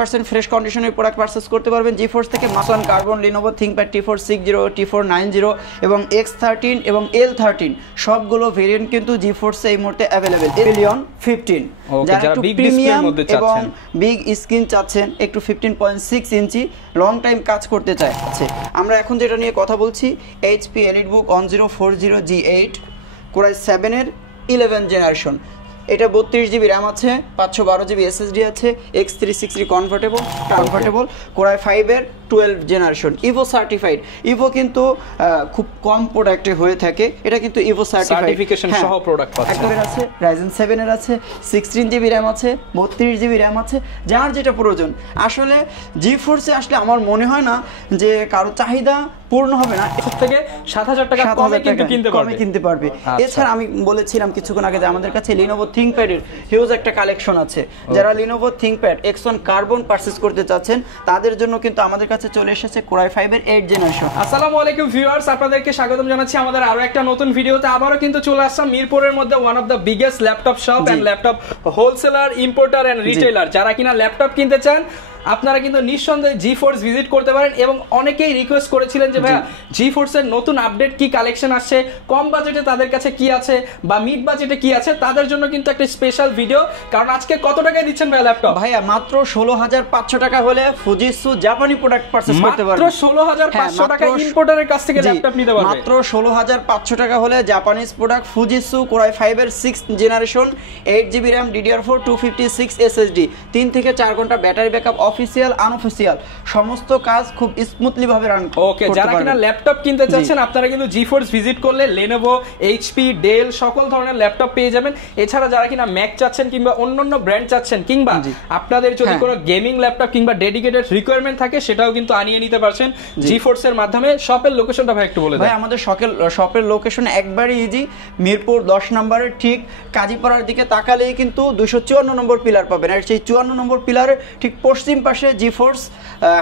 100% fresh কন্ডিশনের product purchase করতে পারবেন জিফোর্স থেকে। মাসন carbon, Lenovo ThinkPad T460, T490 এবং X13 এবং L13 সবগুলো ভেরিয়েন্ট কিন্তু জিফোর্সে এই মুহূর্তে অ্যাভেলেবেল। Pavilion 15 যারা একটু প্রিমিয়াম এবং বিগ স্ক্রিন চাচ্ছেন, একটু 15.6 ইঞ্চি লং টাইম কাজ করতে চায় আছে। আমরা এখন যেটা নিয়ে কথা বলছি HP EliteBook 1040G8 Core i7 এর 11 জেনারেশন। এটা 32GB র্যাম আছে, 512GB SSD আছে, X360 কনভার্টেবল, Core i5 এর 12 জেনারেশন, ইভো সার্টিফাইড। ইভো কিন্তু খুব কম প্রোডাক্টে হয়ে থাকে, এটা কিন্তু ইভো সার্টিফিকেশন সহ প্রোডাক্ট পাচ্ছেন। একদম আছে, Ryzen 7 এর আছে, 16GB র্যাম আছে, 32GB র্যাম আছে, যার যেটা প্রয়োজন। আসলে জিফোর্সে আসলে আমার মনে হয় না যে কারো চাহিদা পূর্ণ হবে না, এর থেকে 7000 টাকা কমে কিন্তু কিনতে পারবে। এছাড়া আমি বলেছিলাম কিছুক্ষণ আগে যে আমাদের কাছে লিনোভো থিংকপ্যাড এর হিউজ একটা কালেকশন আছে। যারা Lenovo ThinkPad X1 carbon purchase করতে চাচ্ছেন তাদের জন্য কিন্তু আমাদের কাছে চলে এসেছে Core i5 এর 8 জেনারেশন। আসসালামু আলাইকুম ভিউয়ার্স, আপনাদেরকে স্বাগতম জানাচ্ছি আমাদের আরো একটা নতুন ভিডিওতে। আবারো কিন্তু চলে আসলাম মিরপুরের মধ্যে one of the biggest laptop shop and laptop wholesaler, importer and retailer. যারা কিনা ল্যাপটপ কিনতে চান আপনারা কিন্তু নিঃসন্দেহে জিফোর্স ভিজিট করতে পারেন। এবং অনেকেই রিকোয়েস্ট করেছিলেন যে ভাইয়া জিফোর্সের নতুন আপডেট কি কালেকশন আসছে, কম বাজেটে তাদের কাছে কি আছে বা মিড বাজেটে কি আছে, তাদের জন্য কিন্তু একটা স্পেশাল ভিডিও। কারণ আজকে কত টাকায় দিচ্ছেন ভাইয়া ল্যাপটপ? ভাইয়া মাত্র 16500 টাকা হলে ফুজিসু জাপানি প্রোডাক্ট পারচেজ করতে পারবেন। মাত্র 16500 টাকা ইম্পোর্টারের কাছ থেকে ল্যাপটপ নিতে পারবেন। মাত্র 16500 টাকা হলে Japanese product Fujitsu Core i5 এর 6 generation, 8GB RAM, DDR4 256 SSD, 3 থেকে 4 ঘন্টা ব্যাটারি ব্যাকআপ, অফিশিয়াল আনঅফিশিয়াল সমস্ত কাজ খুব স্মুথলি ভাবে রান করতে পারবেন। ওকে, যারা কিনা ল্যাপটপ কিনতে চাচ্ছেন আপনারা কিন্তু জিফোর্স ভিজিট করলে Lenovo, HP, Dell সকল ধরনের ল্যাপটপ পেয়ে যাবেন। এছাড়া যারা কিনা ম্যাক চাচ্ছেন কিংবা অন্যান্য ব্র্যান্ড চাচ্ছেন কিংবা আপনাদের যদি কোনো গেমিং ল্যাপটপ কিংবা ডেডিকেটেড রিকোয়ারমেন্ট থাকে সেটাও কিন্তু আনিয়ে নিতে পারছেন জিফোর্স এর মাধ্যমে। শপের লোকেশনটা ভাই একটু বলে দেন। ভাই আমাদের শপের লোকেশন একবারই ইজি, মিরপুর 10 নম্বরের ঠিক কাজীপাড়ার দিকে তাকালেই কিন্তু 254 নম্বর পিলার পাবেন। আর সেই 54 নম্বর পিলারের ঠিক পশ্চিম পাশে জিফোর্স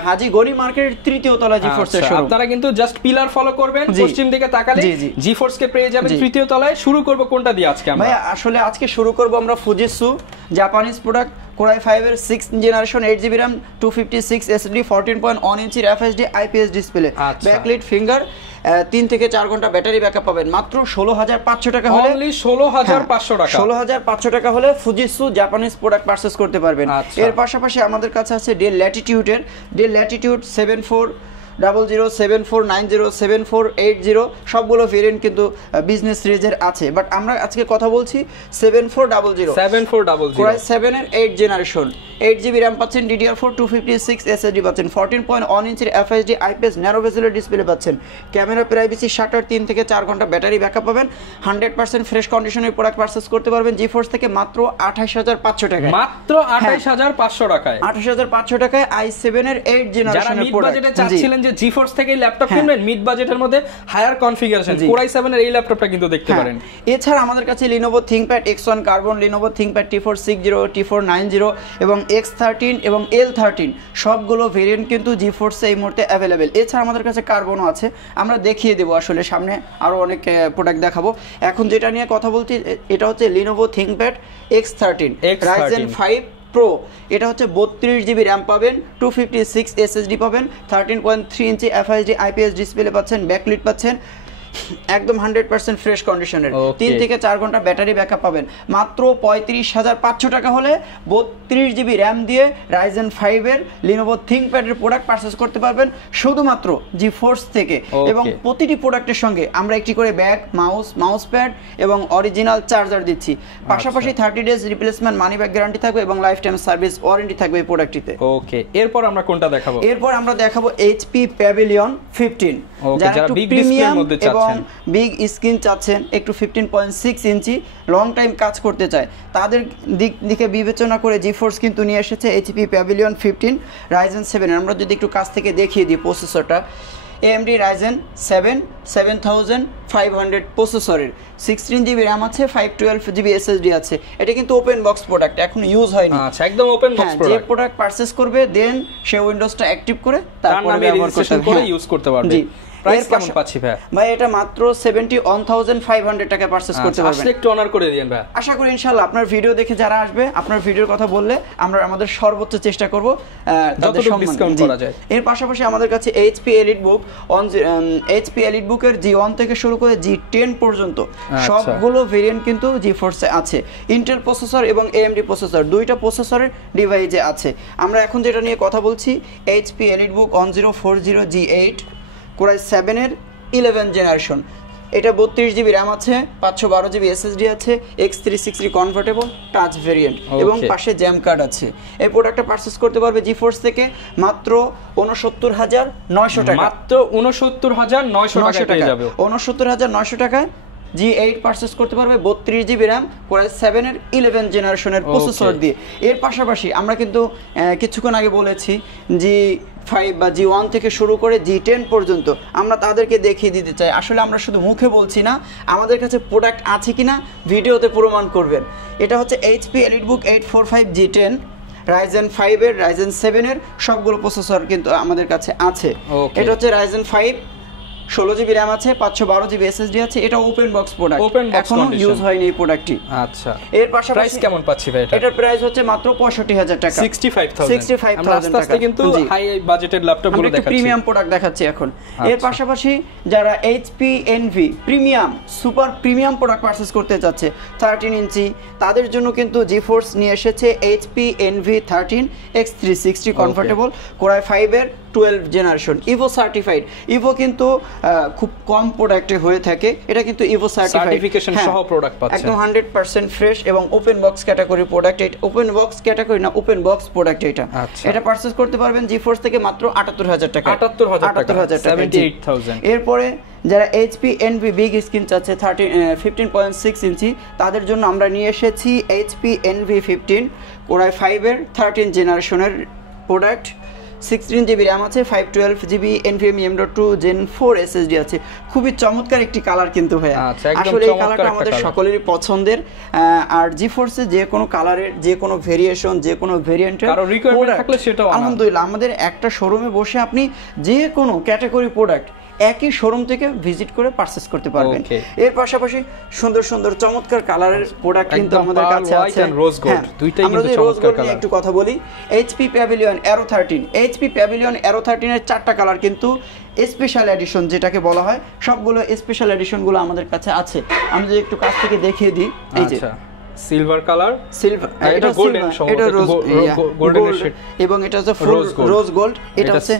হাজি গনি মার্কেটের 3য় তলা জিফোর্স এর শোরুম। আপনারা কিন্তু জাস্ট পিলার ফলো করবেন, পশ্চিম দিকে তাকালে জিফোর্স কে পেয়ে যাবেন 3য় তলায়। শুরু করব কোনটা দিয়ে আজকে আমরা? ভাই আসলে আজকে শুরু করব আমরা Fujitsu Japanese product Core i5 এর 6 জেনারেশন, 8GB RAM, 256 SSD, 14.1 ইঞ্চির FHD IPS display, backlight finger, 3 থেকে 4 ঘন্টা ব্যাটারি ব্যাকআপ পাবেন। মাত্র 16500 টাকা হলে, অনলি 16500 টাকা, 16500 টাকা হলে ফুজিসু জাপানিজ প্রোডাক্ট পারচেজ করতে পারবেন। এর পাশাপাশি আমাদের কাছে আছে ডেল ল্যাটিটিউড 7400, 7490, 7480 সবগুলো ভেরিয়েন্ট কিন্তু বিজনেস সিরিজের আছে। বাট আমরা আজকে কথা বলছি 7400 Core i7 এর 8 জেনারেশন, 8GB RAM পাচ্ছেন, DDR4 256 SSD পাচ্ছেন, 14.1 ইঞ্চির FHD IPS ন্যারো ভেজেলের ডিসপ্লে পাচ্ছেন, ক্যামেরা প্রাইভেসি শাটার, 3 থেকে 4 ঘন্টা ব্যাটারি ব্যাকআপ পাবেন। 100% ফ্রেশ কন্ডিশনের প্রোডাক্ট পারচেজ করতে পারবেন জিফোর্স থেকে মাত্র 28500 টাকায়। মাত্র 28500 টাকায়, 28500 টাকায় i7 এর 8 জেনারেশনের প্রোডাক্ট। যারা চাচ্ছিলেন যে জিফোর্স থেকে ল্যাপটপ কিনবেন মিড বাজেটের মধ্যে হায়ার কনফিগারেশন, Core i7 এর এই ল্যাপটপটা কিন্তু দেখতে পারেন। এছাড়া আমাদের কাছে Lenovo ThinkPad X1 carbon, Lenovo ThinkPad T460, T490 এবং X13 এবং L13 সবগুলো ভেরিয়েন্ট কিন্তু জিফোর্সে এই মুহূর্তে অ্যাভেলেবেল। এছাড়া আমাদের কাছে কার্বনও আছে, আমরা দেখিয়ে দেবো, আসলে সামনে আরো অনেক প্রোডাক্ট দেখাবো। এখন যেটা নিয়ে কথা বলছি এটা হচ্ছে Lenovo ThinkPad X13 Ryzen 5 Pro। এটা হচ্ছে 32GB RAM পাবেন, 256 SSD পাবেন, 13.3 ইঞ্চি FHD IPS ডিসপ্লে পাচ্ছেন, ব্যাকলাইট পাচ্ছেন, একদম 100% ফ্রেশ কন্ডিশনের, 3 থেকে 4 ঘন্টা ব্যাটারি ব্যাকআপ পাবেন। মাত্র 35500 টাকা হলে 32GB RAM দিয়ে Ryzen 5 এর Lenovo ThinkPad এর প্রোডাক্ট পারচেজ করতে পারবেন শুধুমাত্র জিফোর্স থেকে। এবং প্রতিটি প্রোডাক্টের সঙ্গে আমরা একটি করে ব্যাগ, মাউস প্যাড এবং অরিজিনাল চার্জার দিচ্ছি। পাশাপাশি 30 days replacement money back guarantee থাকবে এবং লাইফ টাইম সার্ভিস ওয়ারেন্টি থাকবে এই প্রোডাক্টটিতে। ওকে, এরপর আমরা কোনটা দেখাবো? এরপর আমরা দেখাবো HP Pavilion 15। যারা বিগ ডিসপ্লের মধ্যে এবং বিগ স্ক্রিন চাচ্ছেন, একটু 15.6 ইঞ্চি লং টাইম কাজ করতে চায়, তাদের দিকে বিবেচনা করে জিফোর্স কিন্তু নিয়ে এসেছে HP Pavilion 15 Ryzen 7। আমরা যদি একটু কাছ থেকে দেখিয়ে দিই প্রসেসরটা, AMD Ryzen 7 7500 প্রসেসরের, 16GB RAM আছে, 512GB SSD আছে। এটা কিন্তু ওপেন বক্স প্রোডাক্ট, এখন ইউজ হয়নি। আচ্ছা, একদম ওপেন বক্স প্রোডাক্ট। যে প্রোডাক্ট পারচেজ করবে দেন সে উইন্ডোজটা অ্যাক্টিভ করে তারপরে ব্যবহার ইউজ করতে পারবে। জি, প্রাইস কেমন পাচ্ছি ভাই এটা মাত্র 71500 টাকা পারচেজ করতে পারবেন। আসলে একটু অনার করে দিবেন ভাই। আশা করি ইনশাআল্লাহ আপনার ভিডিও দেখে যারা আসবে আপনার ভিডিওর কথা বললে আমরা আমাদের সর্বোচ্চ চেষ্টা করব যতটুকু ডিসকাউন্ট করা যায়। এর পাশাপাশি আমাদের কাছে এইচপি এলিট বুক এইচপি এলিট বুকের G1 থেকে শুরু করে G10 পর্যন্ত সবগুলো ভেরিয়েন্ট কিন্তু জিফোর্সে আছে। ইন্টেল প্রসেসর এবং AMD প্রসেসর দুইটা প্রসেসরের ডিভাইসে আছে। আমরা এখন যেটা নিয়ে কথা বলছি এইচপি এলিট বুক 1040G8 Core i7 এর 11 জেনারেশন। এটা 32GB RAM আছে, 512GB SSD আছে, X360 কনভার্টেবল টাচ ভেরিয়েন্ট এবং পাশে জ্যাম কার্ড আছে। এই প্রোডাক্টটা পারচেজ করতে পারবে জিফোর্স থেকে মাত্র 69900 টাকা। মাত্র 69900 টাকা পেয়ে যাবে। 69900 টাকায় G8 পারচেজ করতে পারবে 32GB RAM Core i7 এর 11 জেনারেশনের প্রসেসর দিয়ে। এর পাশাপাশি আমরা কিন্তু কিছুক্ষণ আগে বলেছি G5 বা G1 থেকে শুরু করে G10 পর্যন্ত আমরা তাদেরকে দেখিয়ে দিতে চাই। আসলে আমরা শুধু মুখে বলছি না, আমাদের কাছে প্রোডাক্ট আছে কিনা ভিডিওতে প্রমাণ করবেন। এটা হচ্ছে HP EliteBook 845G10 Ryzen 5 এর Ryzen 7 এর সবগুলো প্রসেসর কিন্তু আমাদের কাছে আছে। এটা হচ্ছে Ryzen 5 16GB RAM আছে, 512GB SSD আছে। এটা ওপেন বক্স প্রোডাক্ট, এখনো ইউজ হয়নি এই প্রোডাক্টটি। আচ্ছা, এর পাশাপাশি প্রাইস কেমন পাচ্ছি ভাই এটা? এটার প্রাইস হচ্ছে মাত্র 65000 টাকা। 65000 টাকা। কিন্তু হাই বাজেটের ল্যাপটপগুলো দেখাচ্ছি, প্রিমিয়াম প্রোডাক্ট দেখাচ্ছি এখন। এর পাশাপাশি যারা HP Envy premium super premium product purchase করতে চাচ্ছে 13 ইঞ্চি, তাদের জন্য কিন্তু জিফোর্স নিয়ে এসেছে HP Envy 13 X360 convertible Core i5 এর 12 জেনারেশন ইভো সার্টিফাইড। ইভো কিন্তু খুব কম প্রোডাক্টে হয়ে থাকে, এটা কিন্তু ইভো সার্টিফিকেশন সহ প্রোডাক্ট পাচ্ছেন, একদম 100% ফ্রেশ এবং ওপেন বক্স ক্যাটাগরি প্রোডাক্ট। এটা ওপেন বক্স ক্যাটাগরি না, ওপেন বক্স প্রোডাক্ট এটা। এটা পারচেজ করতে পারবেন জিফোর্স থেকে মাত্র 78000 টাকা। 78000 টাকা, 78000। এরপরে যারা HP Envy বিগ স্ক্রিন চাচ্ছে 15.6 ইঞ্চি, তাদের জন্য আমরা নিয়ে এসেছি HP Envy 15 Core i5 এর 13 জেনারেশনের প্রোডাক্ট। 16GB RAM আছে, 512GB NVMe M.2 Gen 4 SSD আছে। খুবই চমৎকার একটি কালার কিন্তু ভাইয়া। আসলে এই কালারটা আমাদের সকলেরই পছন্দের। আর জিফোর্সে যে কোনো কালারের যে কোনো ভেরিয়েশন যে কোনো ভেরিয়েন্টের কারো রিকোয়ারমেন্ট থাকলে সেটাও আলহামদুলিল্লাহ আমাদের একটা শোরুমে বসে আপনি যে কোনো ক্যাটাগরি প্রোডাক্ট একই শোরুম থেকে ভিজিট করে পারচেজ করতে পারবেন। এর পাশাপাশি সুন্দর সুন্দর চমৎকার কালারের প্রোডাক্ট কিন্তু আমাদের কাছে আছে। আমরা যদি রোজ গোল্ড নিয়ে একটু কথা বলি, HP Pavilion Aero 13 HP Pavilion Aero 13 এর 4টা কালার কিন্তু স্পেশাল এডিশন যেটাকে বলা হয়, সবগুলো স্পেশাল এডিশনগুলো আমাদের কাছে আছে। আমি যদি একটু কাছ থেকে দেখিয়ে দিই, এই যে সিলভার কালার, সিলভার, এটা গোল্ডেন, এটা রোজ গোল্ডেন এবং এটা হচ্ছে ফুল রোজ গোল্ড, এটা হচ্ছে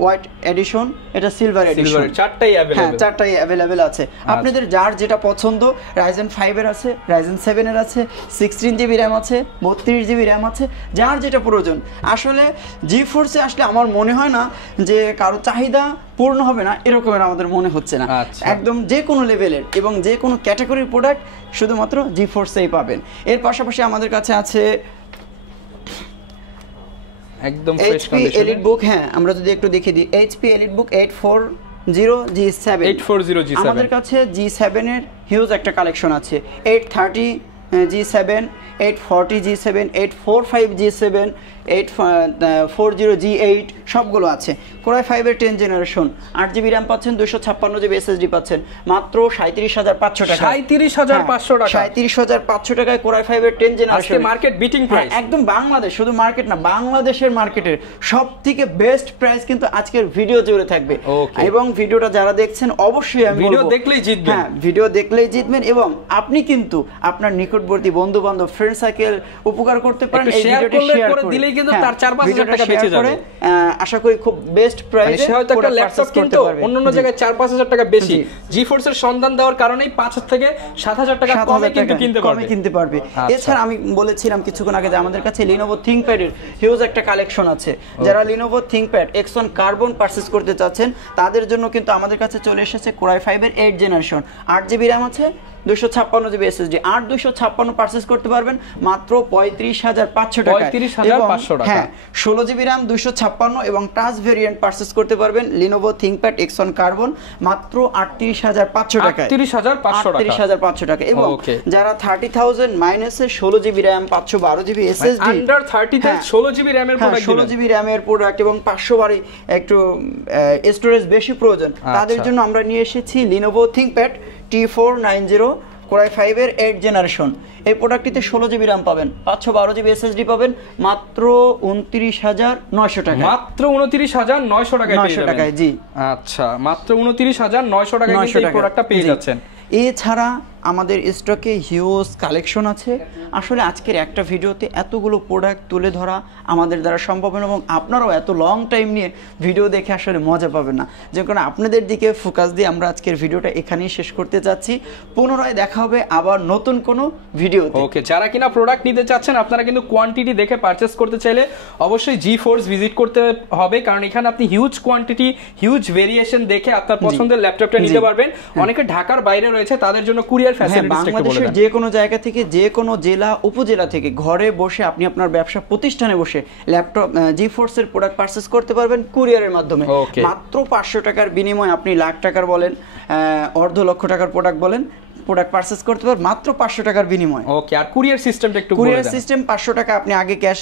হোয়াইট এডিশন, এটা সিলভার এডিশন। চারটাই अवेलेबल, হ্যাঁ চারটাই अवेलेबल আছে। আপনাদের যার যেটা পছন্দ, Ryzen 5 এর আছে, Ryzen 7 এর আছে, 16GB RAM আছে, 32GB RAM আছে, যার যেটা প্রয়োজন। আসলে জিফোর্সে আসলে আমার মনে হয় না যে কারো চাহিদা পূর্ণ হবে না এরকমের আমাদের মনে হচ্ছে না। একদম যে কোনো লেভেলের এবং যে কোনো ক্যাটাগরির প্রোডাক্ট শুধুমাত্র জিফোর্সেই পাবেন। এর পাশাপাশি আমাদের কাছে আছে একদম ফ্রেশ কন্ডিশন এলিট বুক। হ্যাঁ আমরা যদি একটু দেখিয়ে দিই, HP EliteBook 840G7 আমাদের কাছে G7 এর হিউজ একটা কালেকশন আছে। 830G7, 840G7, 845G7, 840G8 সবগুলো আছে। Core i5 এর 10 জেনারেশন, 8GB RAM পাচ্ছেন, 256GB SSD পাচ্ছেন মাত্র 37500 টাকা। 37500 টাকা, 37500 টাকায় Core i5 এর 10 জেনারেশন, আজকে মার্কেট বিটিং প্রাইস। একদম বাংলাদেশ, শুধু মার্কেট না বাংলাদেশের মার্কেটের সবথেকে বেস্ট প্রাইস কিন্তু আজকের ভিডিও জুড়ে থাকবে। এবং ভিডিওটা যারা দেখছেন অবশ্যই আমি ভিডিও দেখলেই জিতবেন। হ্যাঁ ভিডিও দেখলেই জিতবেন এবং আপনি কিন্তু আপনার নিকটবর্তী বন্ধু বান্ধব ফ্রেন্ড সার্কেল উপকার করতে পারেন। এই ভিডিওটি শেয়ার করে দিলেই কিন্তু তার 4-5000 টাকা বেঁচে যাবে। আশা করি খুব বেস্ট প্রাইসে হয়তো একটা ল্যাপটপ কিন্তু অন্যান্য জায়গায় 4-5000 টাকা বেশি, জিফোর্স এর সন্ধান দেওয়ার কারণেই 5000 থেকে 7000 টাকা কমে কিন্তু কিনতে পারবে। এছাড়া আমি বলেছিলাম কিছুক্ষণ আগে যে আমাদের কাছে Lenovo ThinkPad এর হিউজ একটা কালেকশন আছে। যারা Lenovo ThinkPad X1 carbon purchase করতে চাচ্ছেন তাদের জন্য কিন্তু আমাদের কাছে চলে এসেছে Core i5 এর 8 জেনারেশন, 8GB RAM আছে, 256 জিবি এসএসডি 8256 পারচেজ করতে পারবেন মাত্র 35500 টাকায়। 35500 টাকা। হ্যাঁ 16 জিবি RAM 256 এবং টাচ ভেরিয়েন্ট পারচেজ করতে পারবেন Lenovo ThinkPad X1 Carbon মাত্র 38500 টাকায়। 38500 টাকা। এবং যারা 30000 মাইনাসে 16 GB RAM 512 GB SSD under 30 তে 16 জিবি RAM এর প্রোডাক্ট 16 জিবি RAM এর প্রোডাক্ট এবং 500 বারে একটু স্টোরেজ বেশি প্রয়োজন, তাদের জন্য আমরা নিয়ে এসেছি Lenovo ThinkPad T490 Core i5 এর 8 জেনারেশন। এই প্রোডাক্টটিতে 16 জিবি RAM পাবেন, 512 জিবি এসএসডি পাবেন মাত্র 29900 টাকায়। মাত্র 29900 টাকায় পেয়ে যাবেন। 900 টাকায়, জি। আচ্ছা, মাত্র 29900 টাকায় কিন্তু এই প্রোডাক্টটা পেয়ে যাচ্ছেন। এছাড়া আমাদের স্টকে হিউজ কালেকশন আছে। আসলে আজকের একটা ভিডিওতে এতগুলো প্রোডাক্ট তুলে ধরা আমাদের দ্বারা সম্ভব নয় এবং আপনারাও এত লং টাইম নিয়ে ভিডিও দেখে আসলে মজা পাবেন না, যে কারণে আপনাদের দিকে ফোকাস দিয়ে আমরা আজকের ভিডিওটা এখানেই শেষ করতে যাচ্ছি। পুনরায় দেখা হবে আবার নতুন কোনো ভিডিওতে। ওকে, যারা কিনা প্রোডাক্ট নিতে চাচ্ছেন আপনারা কিন্তু কোয়ান্টিটি দেখে পারচেজ করতে চাইলে অবশ্যই GeForce ভিজিট করতে হবে, কারণ এখানে আপনি হিউজ কোয়ান্টিটি হিউজ ভেরিয়েশন দেখে আপনার পছন্দের ল্যাপটপটা নিতে পারবেন। অনেকে ঢাকার বাইরে রয়েছে, তাদের জন্য কুরিয়ার বাংলাদেশের যে কোনো জায়গা থেকে, যে কোনো জেলা উপজেলা থেকে ঘরে বসে আপনি আপনার ব্যবসা প্রতিষ্ঠানে বসে ল্যাপটপ GeForce এর প্রোডাক্ট পারচেজ করতে পারবেন কুরিয়ারের মাধ্যমে। মাত্র 500 টাকার বিনিময়ে আপনি লাখ টাকার বলেন, অর্ধ লক্ষ টাকার প্রোডাক্ট বলেন, প্রোডাক্ট পারচেজ করতে পারবেন মাত্র 500 টাকার বিনিময়ে। ওকে, আর কুরিয়ার সিস্টেমটা একটু বলে দেন। কুরিয়ার সিস্টেম 500 টাকা আপনি আগে ক্যাশ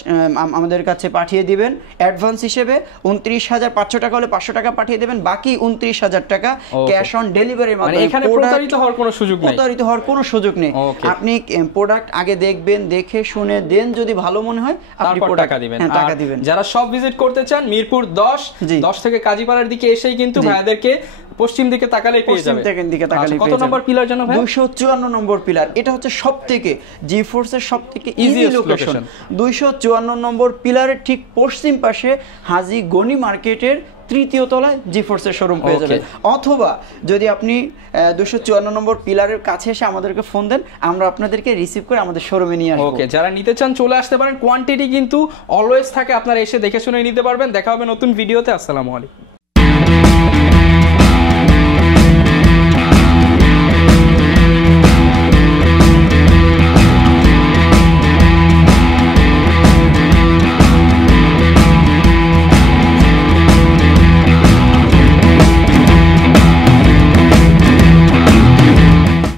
আমাদের কাছে পাঠিয়ে দিবেন অ্যাডভান্স হিসেবে। 29500 টাকা হলে 500 টাকা পাঠিয়ে দেবেন, বাকি 29000 টাকা ক্যাশ অন ডেলিভারির মাধ্যমে। মানে এখানে প্রতারিত হওয়ার কোনো সুযোগ নেই। প্রতারিত হওয়ার কোনো সুযোগ নেই। আপনি প্রোডাক্ট আগে দেখবেন, দেখে শুনে দেন, যদি ভালো মনে হয় আপনি টাকা দিবেন। টাকা দিবেন। যারা সব ভিজিট করতে চান মিরপুর 10 থেকে কাজীপাড়ার দিকে এসেই কিন্তু ভাইয়াদেরকে পশ্চিম দিকে তাকালেই পেয়ে যাবেন। কত নম্বর পিলার জানো ভাই? 254 নম্বর পিলার। এটা হচ্ছে সবথেকে GeForce এর সবথেকে ইজি লোকেশন। 254 নম্বর পিলারের ঠিক পশ্চিম পাশে হাজী গনি মার্কেটের তৃতীয় তলায় GeForce এর শোরুম পেয়ে যাবেন। অথবা যদি আপনি 254 নম্বর পিলারের কাছে এসে আমাদেরকে ফোন দেন, আমরা আপনাদেরকে রিসিভ করে আমাদের শোরুমে নিয়ে আসবো। ওকে, যারা নিতে চান চলে আসতে পারেন। কোয়ান্টিটি কিন্তু অলওয়েজ থাকে, আপনারা এসে দেখে শুনে নিতে পারবেন। দেখা হবে নতুন ভিডিওতে। আসসালামু আলাইকুম।